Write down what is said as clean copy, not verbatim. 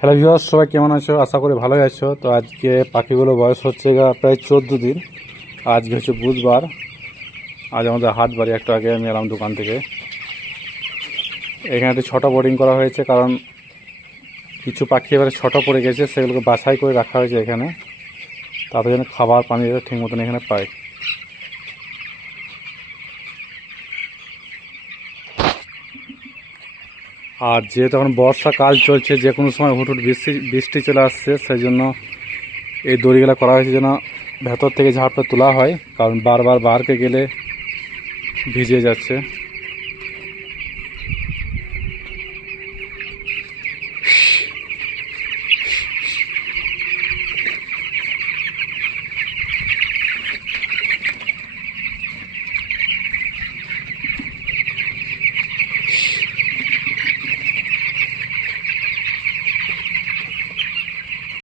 Hello viewers, সবাই কেমন আছো? আশা করি ভালোই আছো। তো আজকে পাখিগুলো বয়স হচ্ছে প্রায় 14 দিন। আজকে হচ্ছে বুধবার। আজ আমাদের হাট বাড়ি, একটু আগে আমি এলাম দোকান থেকে। এখানে একটা ছোটো বোর্ডিং করা হয়েছে, কারণ কিছু পাখি এবারে ছোটো পড়ে গেছে, সেগুলোকে বাছাই করে রাখা হয়েছে এখানে, তাদের জন্য খাবার পানি ঠিক মতন এখানে পায়। আর যেহেতু এখন বর্ষাকাল চলছে, যে কোনো সময় হুটহুট বৃষ্টি চলে আসছে, সেই জন্য এই দড়িগুলো করা হয়েছে যেন ভেতর থেকে ঝাড়টা তোলা হয়, কারণ বারবার বাহারকে গেলে ভিজে যাচ্ছে।